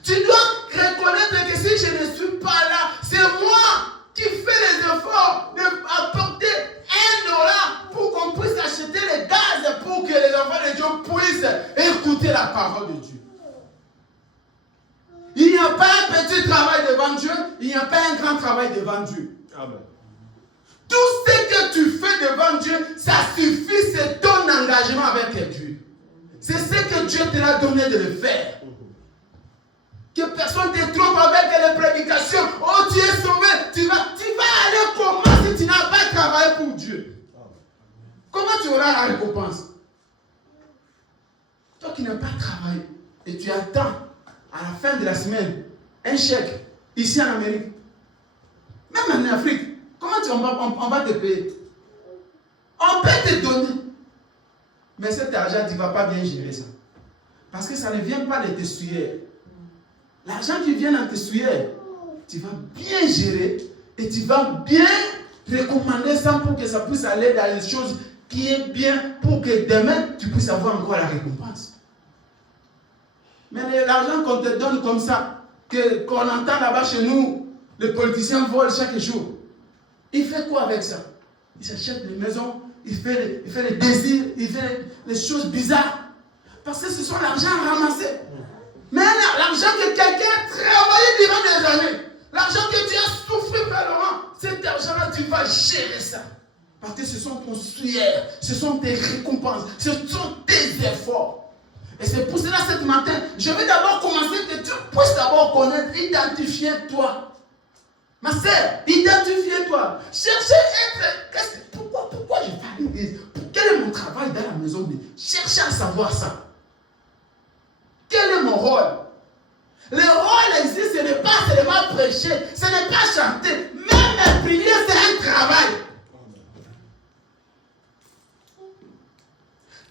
Tu dois reconnaître que si je ne suis pas là, c'est moi qui fais les efforts d'apporter $1 pour qu'on puisse acheter les gaz pour que les enfants de Dieu puissent écouter la parole de Dieu. Il n'y a pas un petit travail devant Dieu, il n'y a pas un grand travail devant Dieu. Amen. Tout ce que tu fais devant Dieu, ça suffit, c'est ton engagement avec Dieu. C'est ce que Dieu te l'a donné de le faire. Que personne ne te trompe avec les prédications. Oh, tu es sauvé. Tu vas aller comment si tu n'as pas travaillé pour Dieu? Comment tu auras la récompense? Toi qui n'as pas travaillé et tu attends à la fin de la semaine un chèque ici en Amérique. Même en Afrique, comment on va te payer? On peut te donner. Mais cet argent, tu ne vas pas bien gérer ça. Parce que ça ne vient pas de tes souillères. L'argent qui vient dans tes souillères, tu vas bien gérer et tu vas bien recommander ça pour que ça puisse aller dans les choses qui est bien pour que demain, tu puisses avoir encore la récompense. Mais l'argent qu'on te donne comme ça, qu'on entend là-bas chez nous, les politiciens volent chaque jour. Il fait quoi avec ça? Il s'achète des maisons, il fait les désirs, il fait les choses bizarres. Parce que ce sont l'argent ramassé. Mais l'argent que quelqu'un a travaillé durant des années, l'argent que tu as souffert Laurent, cet argent-là, tu vas gérer ça. Parce que ce sont ton souillère, ce sont tes récompenses, ce sont tes efforts. Et c'est pour cela, ce matin, je vais d'abord commencer que tu puisses d'abord connaître, identifier toi. Ma sœur, identifiez-toi. Cherchez à être... Pourquoi je vais à l'église? Quel est mon travail dans la maison? Cherchez à savoir ça. Quel est mon rôle? Le rôle existe, ce n'est pas seulement prêcher, ce n'est pas chanter. Même prier, c'est un travail.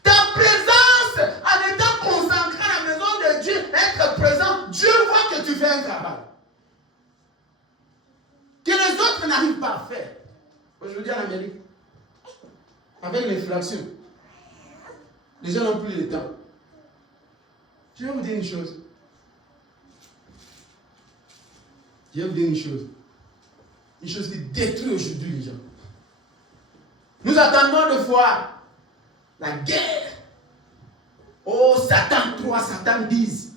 Ta présence, en étant consacré à la maison de Dieu, être présent, Dieu voit que tu fais un travail. Que les autres n'arrivent pas à faire. Aujourd'hui en Amérique, avec l'inflation, les gens n'ont plus le temps. Je vais vous dire une chose. Je vais vous dire une chose. Une chose qui détruit aujourd'hui les gens. Nous attendons de voir la guerre. Oh, Satan 3, Satan 10.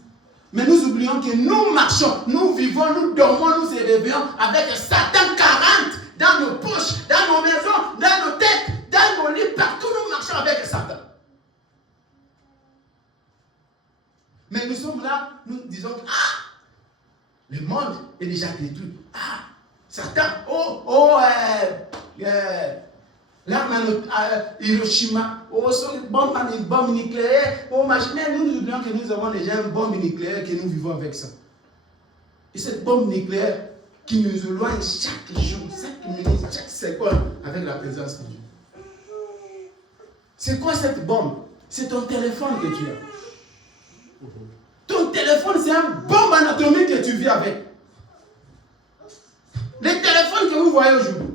Mais nous oublions que nous marchons, nous vivons, nous dormons, nous se réveillons avec Satan 40 dans nos poches, dans nos maisons, dans nos têtes, dans nos lits, partout nous marchons avec Satan. Mais nous sommes là, nous disons, le monde est déjà détruit. Satan, l'arme à Hiroshima, bombe nucléaire, mais nous oublions que nous avons déjà une bombe nucléaire que nous vivons avec ça. Et cette bombe nucléaire qui nous éloigne chaque jour, chaque minute, chaque seconde avec la présence de Dieu. C'est quoi cette bombe? C'est ton téléphone que tu as. Ton téléphone, c'est une bombe anatomique que tu vis avec. Les téléphones que vous voyez aujourd'hui,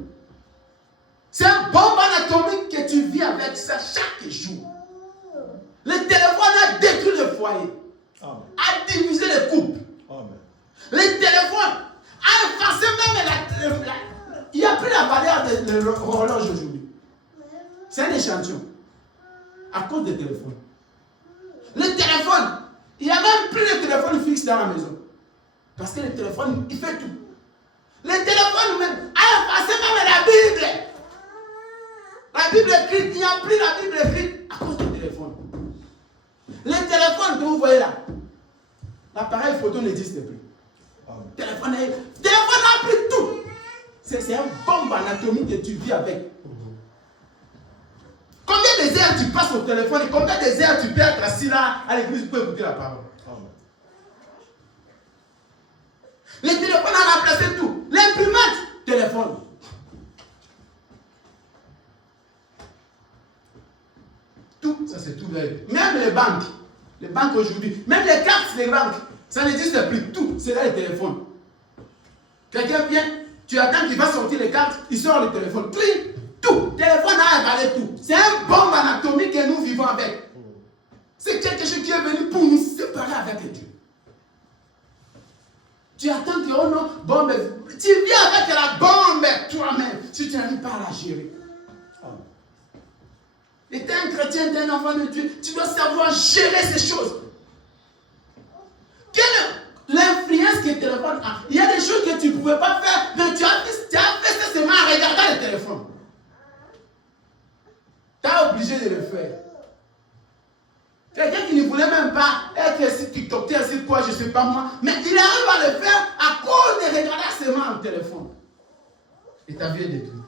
c'est une bombe anatomique que tu vis avec ça chaque jour. Le téléphone a détruit le foyer, a divisé les couples. Le téléphone a effacé même il n'y a plus la valeur de l'horloge aujourd'hui. C'est un échantillon à cause des téléphones. Le téléphone, il n'y a même plus de téléphone fixe dans la maison. Parce que le téléphone, il fait tout. Le téléphone même a effacé même la Bible. La Bible écrite, il n'y a plus la Bible écrite à cause du téléphone. Le téléphone que vous voyez là, l'appareil photo n'existe plus. Le téléphone a pris tout. C'est une bombe anatomique que tu vis avec. Combien de heures tu passes au téléphone et combien de heures tu peux être assis là à l'église pour écouter la parole? Le téléphone a remplacé tout. L'imprimante, téléphone. Tout, ça c'est tout. Même les banques aujourd'hui, même les cartes des banques, ça n'existe plus. Tout, c'est là le téléphone. Quelqu'un vient, tu attends qu'il va sortir les cartes, il sort le téléphone. Clic, tout. Le téléphone a avalé tout. C'est une bombe anatomique que nous vivons avec. C'est quelque chose qui est venu pour nous séparer avec Dieu. Tu attends que, oh non, bombe, tu viens avec la bombe toi-même, si tu n'arrives pas à la gérer. Et tu es un chrétien, tu es un enfant de Dieu, tu dois savoir gérer ces choses. Quelle est l'influence que le téléphone a? Il y a des choses que tu ne pouvais pas faire, mais tu as fait ça seulement en regardant le téléphone. Tu es obligé de le faire. Quelqu'un qui ne voulait même pas être ici, TikTok, ici, quoi, je ne sais pas moi, mais il arrive à le faire à cause de regarder seulement le téléphone. Et ta vie est détruite.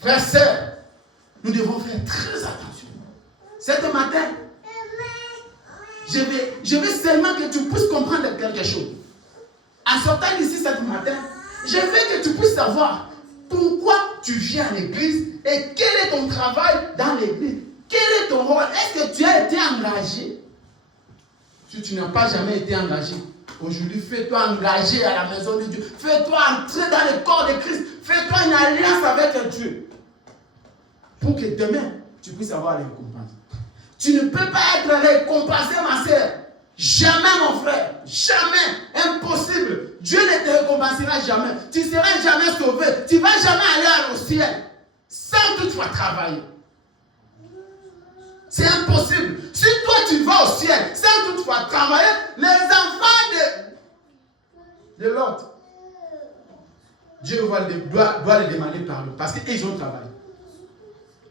Frères, sœurs, nous devons faire très attention. Cet matin, je veux seulement que tu puisses comprendre quelque chose. En sortant d'ici ce matin, Je veux que tu puisses savoir pourquoi tu viens à l'église et quel est ton travail dans l'église. Quel est ton rôle? Est-ce que tu as été engagé? Si tu n'as pas jamais été engagé, aujourd'hui, fais-toi engager à la maison de Dieu. Fais-toi entrer dans le corps de Christ. Fais-toi une alliance avec Dieu. Pour que demain, tu puisses avoir les récompenses. Tu ne peux pas être récompensé, ma sœur. Jamais, mon frère. Jamais. Impossible. Dieu ne te récompensera jamais. Tu ne seras jamais sauvé. Tu ne vas jamais aller au ciel sans toutefois travailler. C'est impossible. Si toi tu vas au ciel sans toutefois travailler, les enfants de l'autre, Dieu doit les demander pardon parce qu'ils ont travaillé.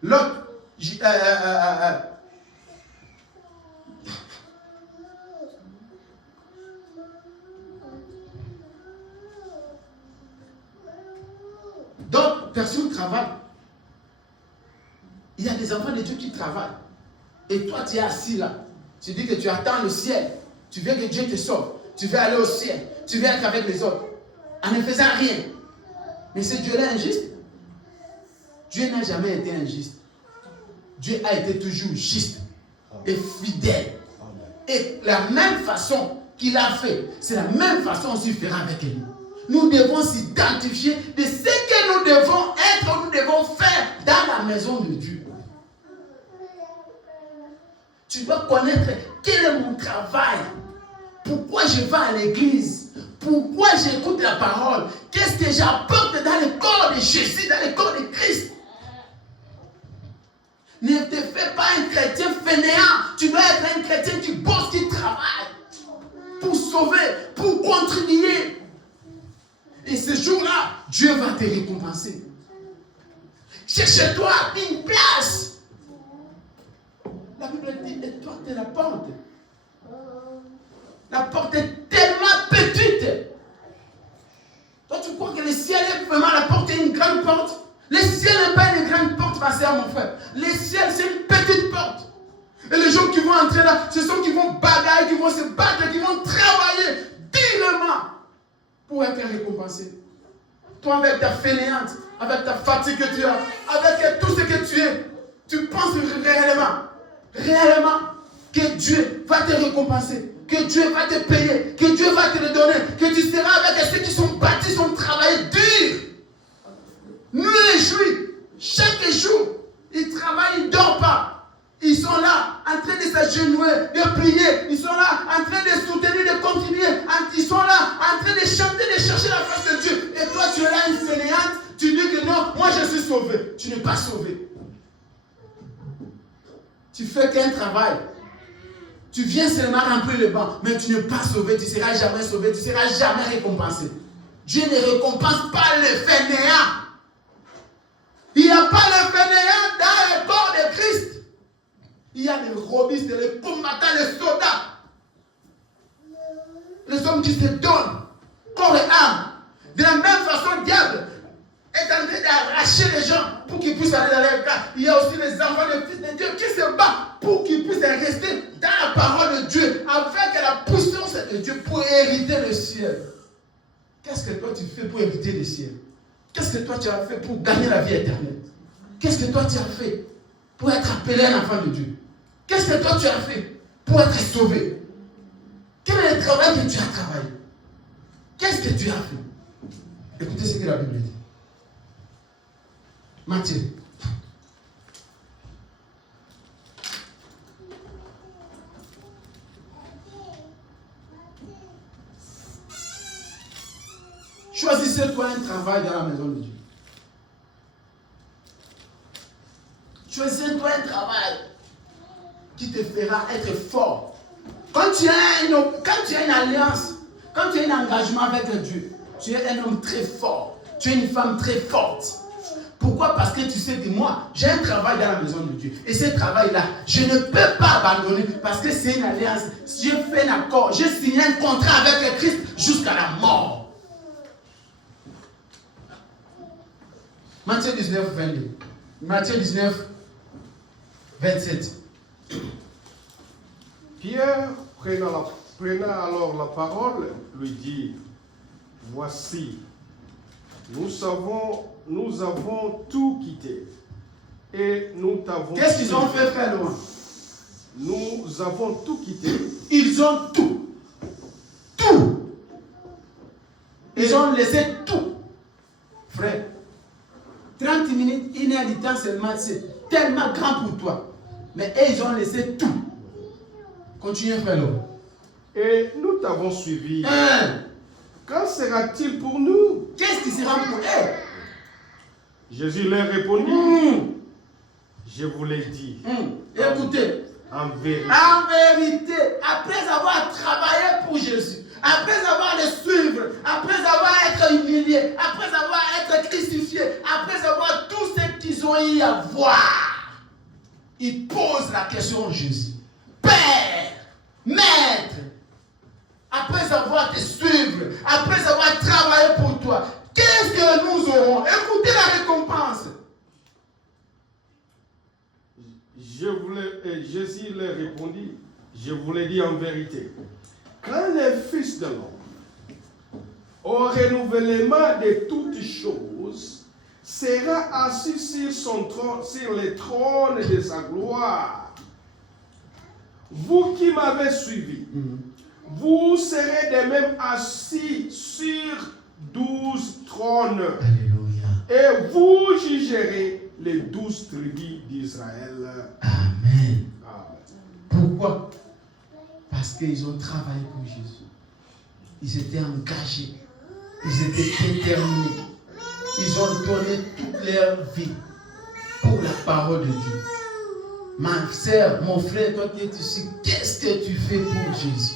L'autre, d'autres personnes travaillent. Il y a des enfants de Dieu qui travaillent. Et toi, tu es assis là. Tu dis que tu attends le ciel. Tu veux que Dieu te sauve. Tu veux aller au ciel. Tu veux être avec les autres. En ne faisant rien. Mais ce Dieu-là injuste. Dieu n'a jamais été injuste. Dieu a été toujours juste et fidèle. Et la même façon qu'il a fait, c'est la même façon qu'il fera avec nous. Nous devons s'identifier de ce que nous devons être, nous devons faire dans la maison de Dieu. Tu dois connaître quel est mon travail. Pourquoi je vais à l'église? Pourquoi j'écoute la parole? Qu'est-ce que j'apporte dans le corps de Jésus, dans le corps de Christ? Ne te fais pas un chrétien fainéant. Tu dois être un chrétien qui bosse, qui travaille pour sauver, pour contribuer. Et ce jour-là, Dieu va te récompenser. Cherche-toi une place. La Bible dit, et toi, tu es la porte. La porte est tellement petite. Toi, tu crois que le ciel est vraiment la porte est une grande porte? Le ciel n'est pas une grande porte, ma soeur, mon frère. Le ciel, c'est une petite porte. Et les gens qui vont entrer là, ce sont ceux qui vont bagailler, qui vont se battre, qui vont travailler durement pour être récompensés. Toi, avec ta fainéante, avec ta fatigue que tu as, avec tout ce que tu es, tu penses réellement que Dieu va te récompenser, que Dieu va te payer, que Dieu va te le donner, que tu seras avec ceux qui sont bâtis, sont travaillés dur. Nuit et jour, chaque jour, ils travaillent, ils ne dorment pas. Ils sont là, en train de s'agenouiller, de prier. Ils sont là, en train de soutenir, de continuer. Ils sont là, en train de chanter, de chercher la face de Dieu. Et toi, tu es là, une fainéante. Tu dis que non, moi je suis sauvé. Tu n'es pas sauvé. Tu fais qu'un travail. Tu viens seulement remplir le banc, mais tu n'es pas sauvé. Tu ne seras jamais sauvé. Tu ne seras jamais récompensé. Dieu ne récompense pas le fainéant. Il n'y a pas le fainéant dans le corps de Christ. Il y a les robistes, les combattants, les soldats. Les hommes qui se donnent corps et âme. De la même façon, le diable est en train d'arracher les gens pour qu'ils puissent aller dans leur cas. Il y a aussi les enfants, les fils de Dieu qui se battent pour qu'ils puissent rester dans la parole de Dieu avec la puissance de Dieu pour hériter le ciel. Qu'est-ce que toi tu fais pour hériter le ciel? Qu'est-ce que toi tu as fait pour gagner la vie éternelle? Qu'est-ce que toi tu as fait pour être appelé un enfant de Dieu? Qu'est-ce que toi tu as fait pour être sauvé? Quel est le travail que tu as travaillé? Qu'est-ce que tu as fait? Écoutez ce que la Bible dit. Matthieu. Choisissez-toi un travail dans la maison de Dieu. Choisissez-toi un travail qui te fera être fort. Quand tu as une alliance, quand tu as un engagement avec Dieu, tu es un homme très fort. Tu es une femme très forte. Pourquoi? Parce que tu sais que moi, j'ai un travail dans la maison de Dieu. Et ce travail-là, je ne peux pas abandonner parce que c'est une alliance. J'ai fait un accord, j'ai signé un contrat avec Christ jusqu'à la mort. Matthieu 19, 22. Matthieu 19, 27. Pierre, prenant alors la parole, lui dit, voici, Nous avons tout quitté. Et nous t'avons... Qu'est-ce qu'ils ont fait, frère Laurent? Nous avons tout quitté. Ils ont tout. Tout. Ils ont laissé tout. Frère, 30 minutes, 1 heure du temps seulement, c'est tellement grand pour toi. Mais eux, ils ont laissé tout. Continuez, frère Laurent. Et nous t'avons suivi. Qu'en sera-t-il pour nous? Qu'est-ce qui sera pour eux? Jésus leur répondit. Je vous l'ai dit. Écoutez. En vérité. En vérité, après avoir travaillé pour Jésus, après avoir le suivre, après avoir été humilié, après avoir été crucifié, après avoir tout ce qu'ils ont eu à voir, ils posent la question à Jésus. Père, Maître, après avoir te suivre, après avoir travaillé pour toi, qu'est-ce que nous aurons? Écoutez la récompense. Jésus leur répondit, je vous l'ai dit en vérité, quand le Fils de l'homme, au renouvellement de toutes choses, sera assis sur son trône, sur le trône de sa gloire, vous qui m'avez suivi, vous serez de même assis sur 12 trônes. Alléluia. Et vous jugerez les 12 tribus d'Israël. Amen. Amen. Pourquoi? Parce qu'ils ont travaillé pour Jésus. Ils étaient engagés. Ils étaient déterminés. Ils ont donné toute leur vie pour la parole de Dieu. Ma sœur, mon frère, toi qui es ici, qu'est-ce que tu fais pour Jésus?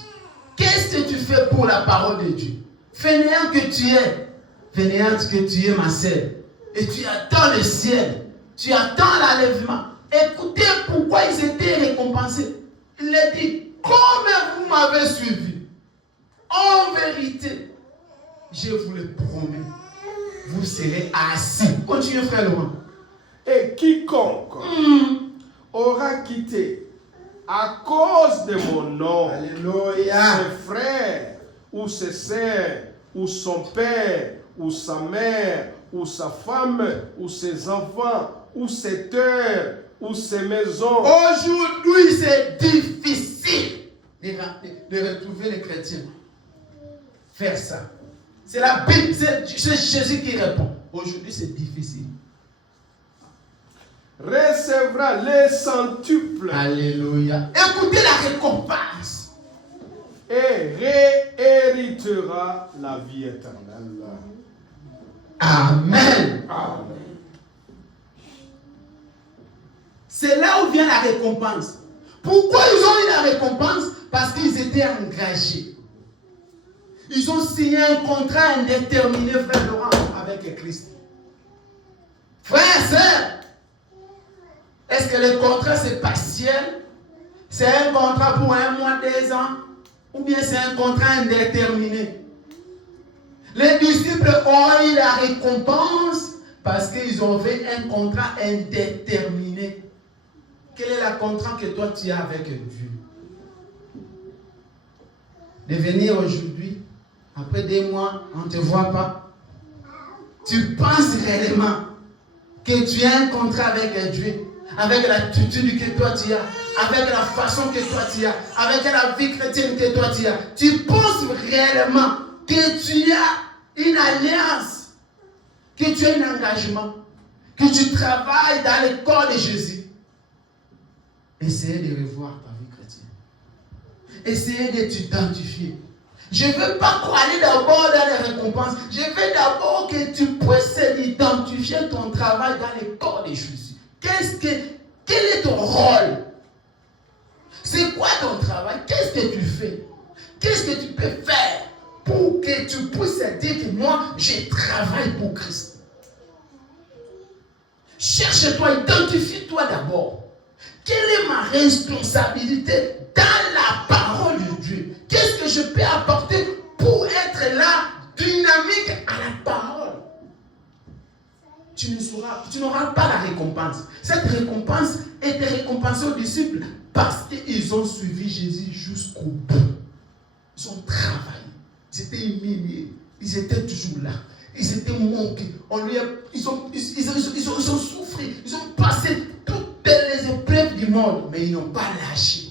Qu'est-ce que tu fais pour la parole de Dieu? Fainéant que tu es, fainéante que tu es, ma sœur, et tu attends le ciel, tu attends l'enlèvement. Écoutez pourquoi ils étaient récompensés. Il a dit, comme vous m'avez suivi, en vérité, je vous le promets, vous serez assis. Continuez, frère Laurent. Et quiconque aura quitté à cause de mon nom, Alléluia, ses frères, ou ses sœurs, ou son père, ou sa mère, ou sa femme, ou ses enfants, ou ses terres, ou ses maisons. Aujourd'hui, c'est difficile de retrouver les chrétiens. Faire ça. C'est la Bible, c'est Jésus qui répond. Aujourd'hui, c'est difficile. Recevra les centuples. Alléluia. Écoutez la récompense. Et réhéritera la vie éternelle. Amen. Amen. C'est là où vient la récompense. Pourquoi ils ont eu la récompense? Parce qu'ils étaient engagés. Ils ont signé un contrat indéterminé, frère Laurent, avec Christ. Frère, sœur, est-ce que le contrat c'est partiel? C'est un contrat pour 1 mois, 2 ans? Ou bien c'est un contrat indéterminé? Les disciples ont eu la récompense parce qu'ils ont fait un contrat indéterminé. Quel est le contrat que toi tu as avec Dieu? De venir aujourd'hui, après 2 mois, on ne te voit pas. Tu penses réellement que tu as un contrat avec Dieu, avec l'attitude que toi tu as, avec la façon que toi tu as, avec la vie chrétienne que toi tu as. Tu penses réellement que tu as une alliance, que tu as un engagement, que tu travailles dans le corps de Jésus. Essayez de revoir ta vie chrétienne. Essayez de t'identifier. Je ne veux pas aller d'abord dans les récompenses. Je veux d'abord que tu puisses identifier ton travail dans le corps de Jésus. Quel est ton rôle? C'est quoi ton travail? Qu'est-ce que tu fais? Qu'est-ce que tu peux faire pour que tu puisses dire que moi, je travaille pour Christ? Cherche-toi, identifie-toi d'abord. Quelle est ma responsabilité dans la parole de Dieu? Qu'est-ce que je peux apporter pour être là, dynamique à la parole? Tu n'auras pas la récompense. Cette récompense était récompensée aux disciples parce qu'ils ont suivi Jésus jusqu'au bout. Ils ont travaillé. Ils étaient humiliés. Ils étaient toujours là. Ils étaient moqués. Ils ont souffert. Ils ont passé toutes les épreuves du monde. Mais ils n'ont pas lâché.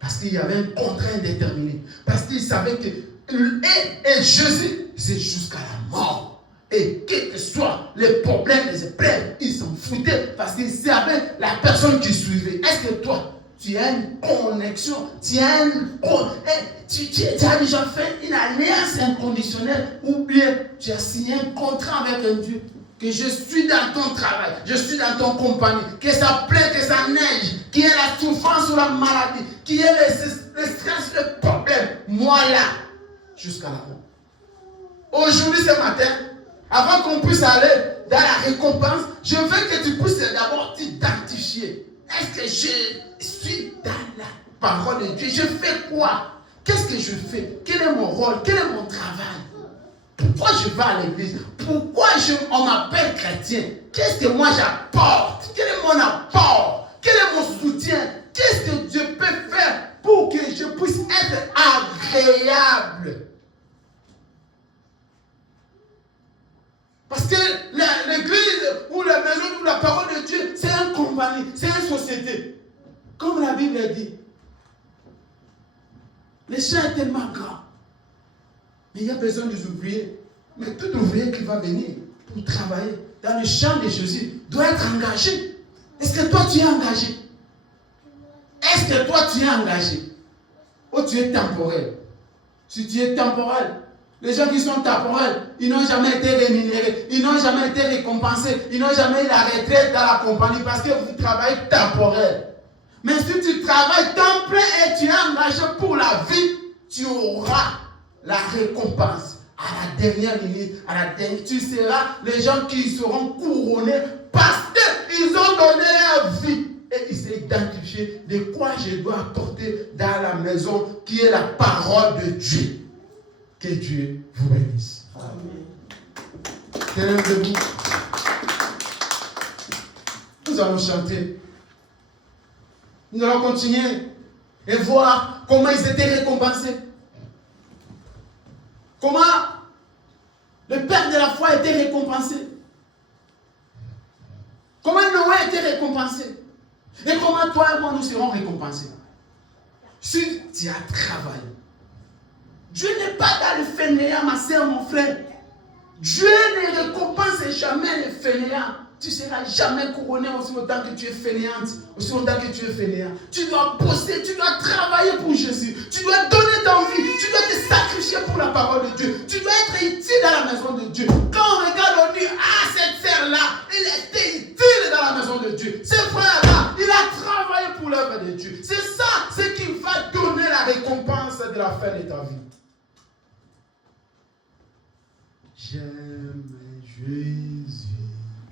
Parce qu'il y avait un contrat indéterminé. Parce qu'ils savaient que et Jésus, c'est jusqu'à la mort. Et quels que soient les problèmes, les épreuves, ils s'en foutaient. Parce qu'ils savaient la personne qui suivait. Est-ce que toi, tu as une connexion, tu as déjà fait une alliance inconditionnelle, ou bien tu as signé un contrat avec un Dieu, que je suis dans ton travail, je suis dans ton compagnie, que ça plaît, que ça neige, qu'il y ait la souffrance ou la maladie, qu'il y ait le stress, le problème, moi là, jusqu'à la mort. Aujourd'hui, ce matin, avant qu'on puisse aller dans la récompense, je veux que tu puisses d'abord t'identifier. Est-ce que je suis dans la parole de Dieu? Je fais quoi? Qu'est-ce que je fais? Quel est mon rôle? Quel est mon travail? Pourquoi je vais à l'église? Pourquoi on m'appelle chrétien? Qu'est-ce que moi j'apporte? Quel est mon apport? Quel est mon soutien? Qu'est-ce que Dieu peut faire pour que je puisse être agréable? Parce que l'église ou la maison ou la parole de Dieu, c'est une compagnie, c'est une société. Comme la Bible dit, le champ est tellement grand. Mais il y a besoin des ouvriers. Mais tout ouvrier qui va venir pour travailler dans le champ de Jésus doit être engagé. Est-ce que toi tu es engagé? Est-ce que toi tu es engagé? Ou tu es temporel? Si tu es temporel, les gens qui sont temporels, ils n'ont jamais été rémunérés, ils n'ont jamais été récompensés, ils n'ont jamais eu la retraite dans la compagnie parce que vous travaillez temporel. Mais si tu travailles temps plein et tu es engagé pour la vie, tu auras la récompense. À la dernière minute, tu seras les gens qui seront couronnés parce qu'ils ont donné leur vie. Et ils s'est identifié de quoi je dois apporter dans la maison qui est la parole de Dieu. Que Dieu vous bénisse. Amen. Tenez-vous. Nous allons chanter. Nous allons continuer et voir comment ils étaient récompensés. Comment le père de la foi était récompensé. Comment Noé était récompensé. Et comment toi et moi nous serons récompensés. Si tu as travaillé. Dieu n'est pas dans le fainéant, ma soeur, mon frère. Dieu ne récompense jamais les fainéants. Tu ne seras jamais couronné aussi longtemps que tu es fainéante, aussi longtemps que tu es fainéant. Tu dois bosser, tu dois travailler pour Jésus. Tu dois donner ta vie, tu dois te sacrifier pour la parole de Dieu. Tu dois être utile dans la maison de Dieu. Quand on regarde, on dit, ah, cette sœur-là, il était utile dans la maison de Dieu. Ce frère-là, il a travaillé pour l'œuvre de Dieu. C'est ça, ce qui va donner la récompense de la fin de ta vie. J'aime Jésus.